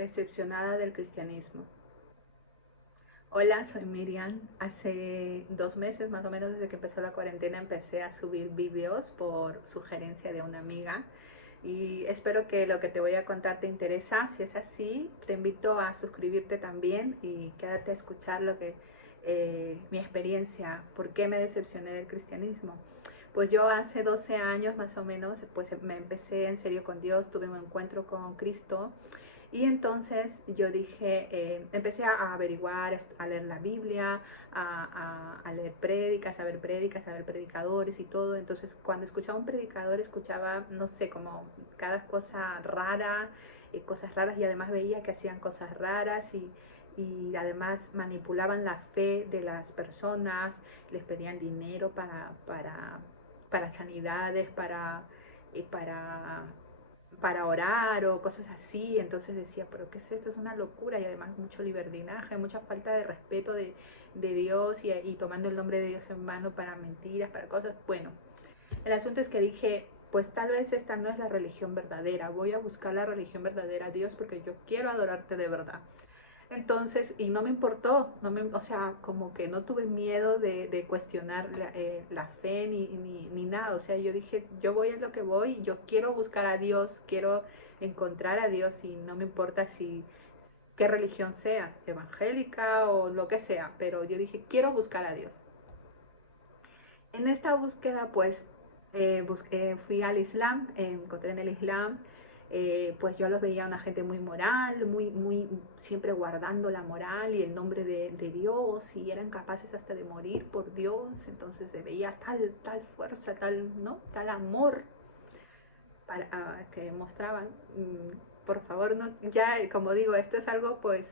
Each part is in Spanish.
Decepcionada del cristianismo. Hola, soy Miriam. Hace 2 meses más o menos desde que empezó la cuarentena empecé a subir vídeos por sugerencia de una amiga y espero que lo que te voy a contar te interesa. Si es así, te invito a suscribirte también y quédate a escuchar mi experiencia, por qué me decepcioné del cristianismo. Pues yo hace 12 años más o menos, pues me empecé en serio con Dios, tuve un encuentro con Cristo. Y entonces yo dije, empecé a averiguar, a leer la Biblia, a leer prédicas, a ver prédicas, a ver predicadores y todo. Entonces cuando escuchaba un predicador escuchaba, no sé, como cada cosa rara, cosas raras, y además veía que hacían cosas raras y además manipulaban la fe de las personas, les pedían dinero para sanidades, para orar o cosas así. Entonces decía, pero ¿qué es esto? Es una locura, y además mucho libertinaje, mucha falta de respeto de Dios, y tomando el nombre de Dios en vano para mentiras, para cosas. Bueno, el asunto es que dije, pues tal vez esta no es la religión verdadera, voy a buscar la religión verdadera, Dios, porque yo quiero adorarte de verdad. Entonces, y no me importó, o sea, como que no tuve miedo de cuestionar la fe ni nada. O sea, yo dije, yo voy a lo que voy, yo quiero buscar a Dios, quiero encontrar a Dios, y no me importa qué religión sea, evangélica o lo que sea, pero yo dije, quiero buscar a Dios. En esta búsqueda, pues, fui al Islam, encontré en el Islam, pues yo los veía una gente muy moral, siempre guardando la moral y el nombre de Dios, y eran capaces hasta de morir por Dios. Entonces se veía tal fuerza, ¿no? Tal amor que mostraban. Por favor, no, ya como digo, esto es algo, pues,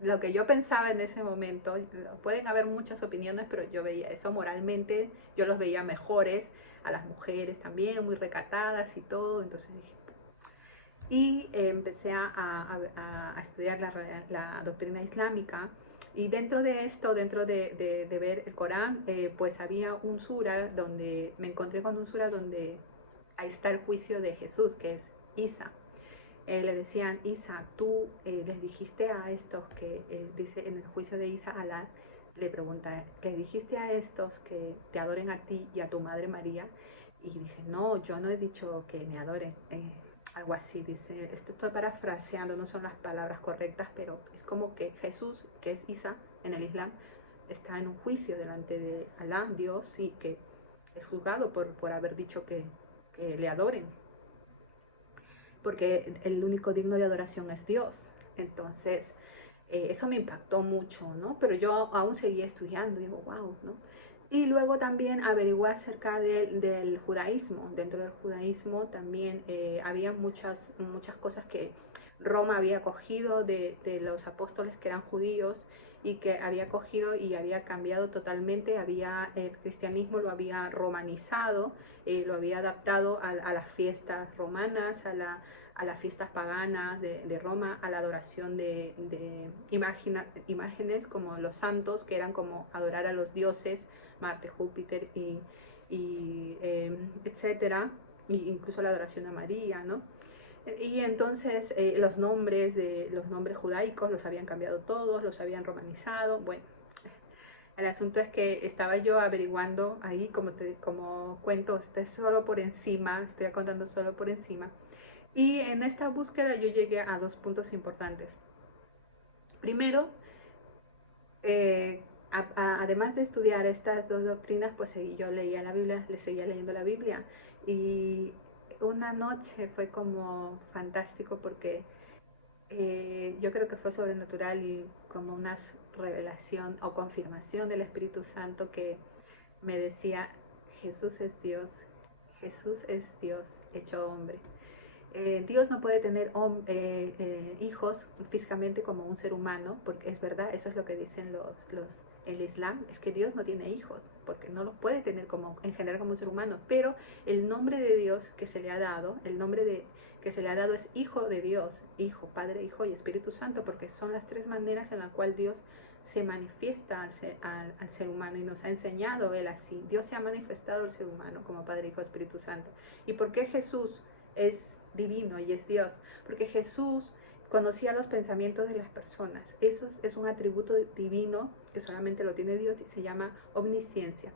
lo que yo pensaba en ese momento. Pueden haber muchas opiniones, pero yo veía eso moralmente, yo los veía mejores, a las mujeres también, muy recatadas y todo. Entonces dije, y empecé a estudiar la doctrina islámica. Y dentro de esto, dentro de ver el Corán, pues había un sura donde me encontré con un sura donde ahí está el juicio de Jesús, que es Isa. Le decían, Isa, tú les dijiste a estos que, dice en el juicio de Isa, Alá le pregunta, ¿le dijiste a estos que te adoren a ti y a tu madre María? Y dice, no, yo no he dicho que me adoren. Algo así, dice, estoy parafraseando, no son las palabras correctas, pero es como que Jesús, que es Isa en el Islam, está en un juicio delante de Alá, Dios, y que es juzgado por haber dicho que le adoren, porque el único digno de adoración es Dios. Entonces, eso me impactó mucho, ¿no? Pero yo aún seguía estudiando, digo, wow, ¿no? Y luego también averigué acerca del judaísmo. Dentro del judaísmo también había muchas cosas que Roma había cogido de los apóstoles que eran judíos, y que había cogido y había cambiado totalmente. El cristianismo lo había romanizado, lo había adaptado a las fiestas romanas, a las fiestas paganas de Roma, a la adoración de imágenes como los santos, que eran como adorar a los dioses, Marte, Júpiter etcétera, e incluso la adoración a María, ¿no? Y entonces los nombres judaicos los habían cambiado todos, los habían romanizado. Bueno, el asunto es que estaba yo averiguando ahí, como cuento, solo por encima, estoy contando solo por encima. Y en esta búsqueda yo llegué a 2 puntos importantes. Primero, además de estudiar estas dos doctrinas, pues yo leía la Biblia, le seguía leyendo la Biblia. Y una noche fue como fantástico, porque yo creo que fue sobrenatural y como una revelación o confirmación del Espíritu Santo, que me decía, Jesús es Dios hecho hombre. Dios no puede tener hijos físicamente como un ser humano, porque es verdad, eso es lo que dicen el Islam, es que Dios no tiene hijos, porque no los puede tener en general como un ser humano, pero el nombre de Dios que se le ha dado, que se le ha dado es Hijo de Dios, Hijo, Padre, Hijo y Espíritu Santo, porque son las 3 maneras en las cuales Dios se manifiesta al ser humano, y nos ha enseñado Él así. Dios se ha manifestado al ser humano como Padre, Hijo, Espíritu Santo. ¿Y por qué Jesús es divino y es Dios? Porque Jesús conocía los pensamientos de las personas. Eso es un atributo divino que solamente lo tiene Dios y se llama omnisciencia.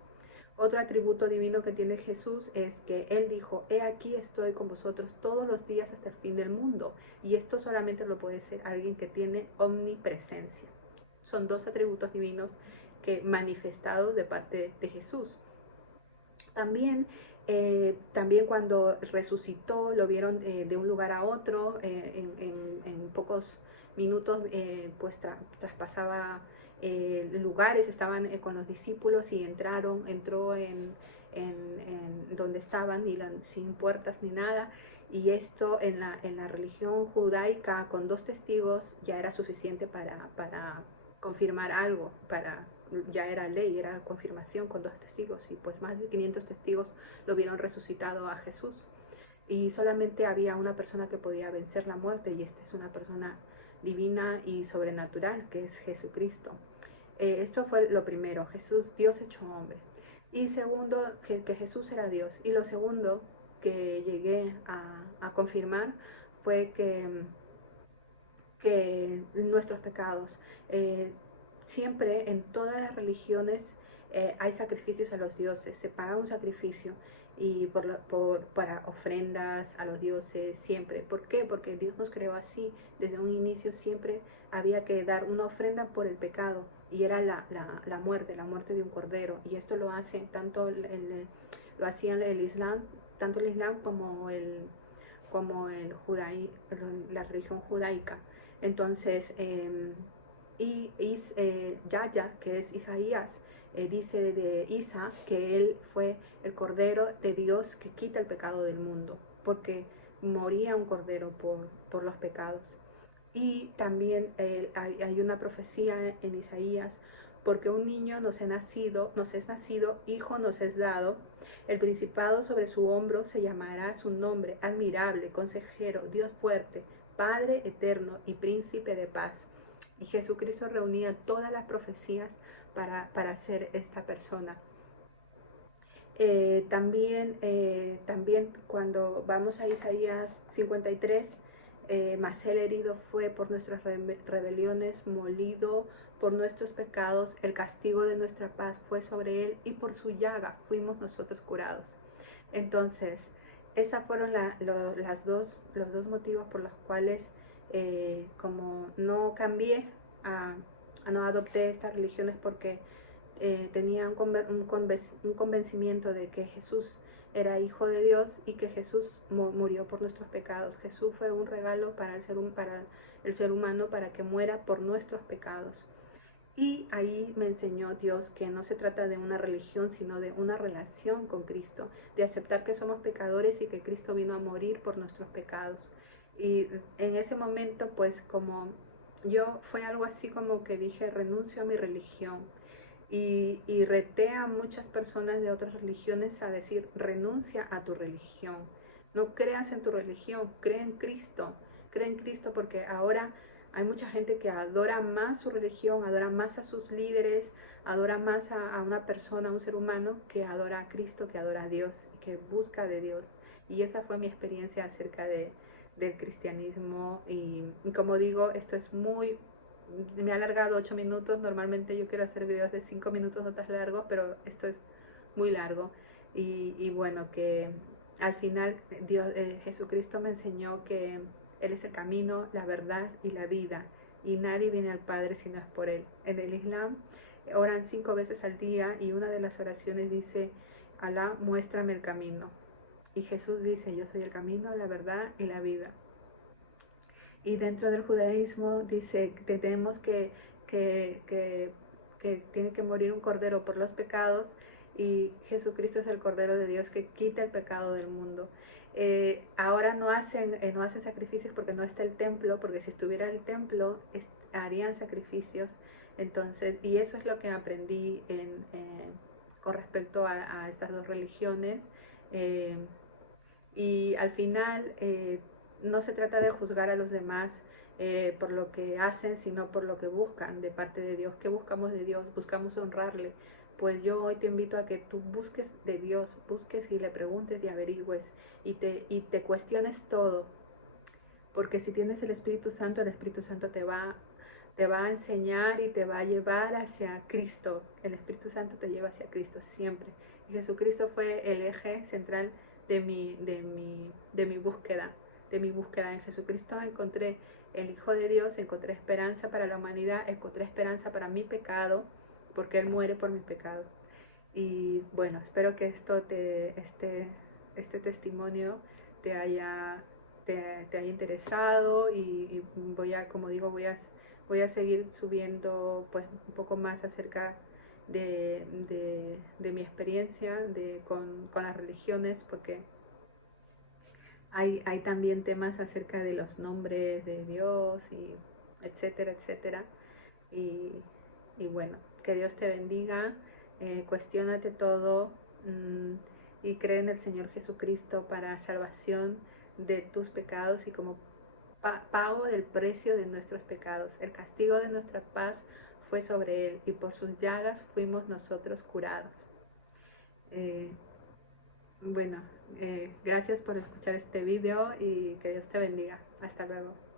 Otro atributo divino que tiene Jesús es que Él dijo, he aquí estoy con vosotros todos los días hasta el fin del mundo. Y esto solamente lo puede ser alguien que tiene omnipresencia. Son dos atributos divinos que manifestados de parte de Jesús. También cuando resucitó, lo vieron de un lugar a otro, en pocos minutos pues traspasaba lugares, estaban con los discípulos y entró en donde estaban sin puertas ni nada. Y esto en la religión judaica con 2 testigos ya era suficiente para confirmar algo, ya era ley, era confirmación con 2 testigos, y pues más de 500 testigos lo vieron resucitado a Jesús. Y solamente había una persona que podía vencer la muerte, y esta es una persona divina y sobrenatural, que es Jesucristo. Esto fue lo primero, Jesús, Dios hecho hombre. Y segundo, que Jesús era Dios. Y lo segundo que llegué a confirmar fue que nuestros pecados, siempre en todas las religiones hay sacrificios a los dioses, se paga un sacrificio y para ofrendas a los dioses siempre. ¿Por qué? Porque Dios nos creó así. Desde un inicio siempre había que dar una ofrenda por el pecado, y era la muerte de un cordero. Y esto lo hace lo hacían el Islam, tanto el Islam como la religión judaica. Entonces, Yahya, que es Isaías, dice de Isa que él fue el Cordero de Dios que quita el pecado del mundo, porque moría un cordero por los pecados. Y también hay una profecía en Isaías, porque un niño nos es nacido, hijo nos es dado, el principado sobre su hombro, se llamará su nombre, admirable, consejero, Dios fuerte, Padre eterno y príncipe de paz. Y Jesucristo reunía todas las profecías para ser esta persona. También cuando vamos a Isaías 53, mas él herido fue por nuestras rebeliones, molido por nuestros pecados, el castigo de nuestra paz fue sobre él, y por su llaga fuimos nosotros curados. Entonces, esos fueron los dos motivos por los cuales, como no cambié, no adopté estas religiones, porque tenía un convencimiento de que Jesús era hijo de Dios y que Jesús murió por nuestros pecados. Jesús fue un regalo para el ser humano, para que muera por nuestros pecados. Y ahí me enseñó Dios que no se trata de una religión, sino de una relación con Cristo, de aceptar que somos pecadores y que Cristo vino a morir por nuestros pecados. Y en ese momento, pues fue algo así como que dije, renuncio a mi religión. Y reté a muchas personas de otras religiones a decir, renuncia a tu religión. No creas en tu religión, cree en Cristo, porque ahora hay mucha gente que adora más su religión, adora más a sus líderes, adora más a una persona, a un ser humano, que adora a Cristo, que adora a Dios, que busca de Dios. Y esa fue mi experiencia acerca del cristianismo. Y como digo, esto es me ha alargado 8 minutos. Normalmente yo quiero hacer videos de 5 minutos, no tan largos, pero esto es muy largo. Y bueno, que al final Jesucristo me enseñó que Él es el camino, la verdad y la vida, y nadie viene al Padre si no es por Él. En el Islam oran 5 veces al día, y una de las oraciones dice, Alá, muéstrame el camino. Y Jesús dice, yo soy el camino, la verdad y la vida. Y dentro del judaísmo dice que tenemos que tiene que morir un cordero por los pecados, y Jesucristo es el Cordero de Dios que quita el pecado del mundo. Ahora no hacen sacrificios porque no está el templo, porque si estuviera el templo harían sacrificios. Entonces, y eso es lo que aprendí con respecto a estas dos religiones. Y al final no se trata de juzgar a los demás por lo que hacen, sino por lo que buscan de parte de Dios. ¿Qué buscamos de Dios? Buscamos honrarle. Pues yo hoy te invito a que tú busques de Dios, busques y le preguntes y averigües y te cuestiones todo. porque si tienes el Espíritu Santo te va a enseñar y te va a llevar hacia Cristo. El Espíritu Santo te lleva hacia Cristo siempre. Y Jesucristo fue el eje central de mi búsqueda. En Jesucristo encontré el Hijo de Dios, encontré esperanza para la humanidad, encontré esperanza para mi pecado, porque Él muere por mi pecado. Y bueno, espero que este testimonio te haya, te haya interesado y voy a, como digo, voy a seguir subiendo pues un poco más acerca de mi experiencia con las religiones, porque hay también temas acerca de los nombres de Dios y etcétera, etcétera. Y, y bueno, que Dios te bendiga, cuestiónate todo, y cree en el Señor Jesucristo para salvación de tus pecados y como pago del precio de nuestros pecados. El castigo de nuestra paz fue sobre Él y por sus llagas fuimos nosotros curados. Eh, bueno, gracias por escuchar este video y que Dios te bendiga. Hasta luego.